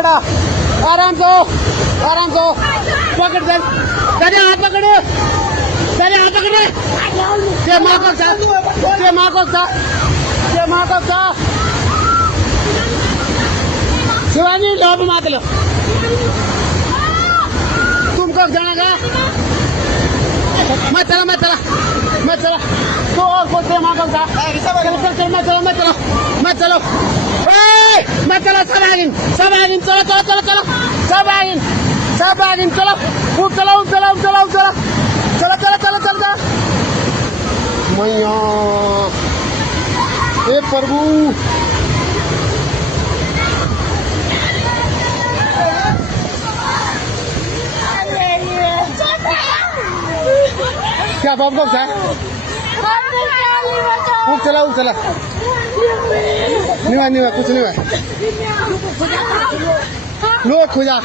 बेटा आराम से पकड़ तेरे हाथ पकड़ो ते माँ को सा शिवानी लोभ मत लो तुमको जाना का मत चला तो और को ते माँ को सा मत चलो सब आगिन चलो खूब चलो मैया हे प्रभु क्या बाप को क्या चला नहीं कुछ नहीं हुआ लो खुजा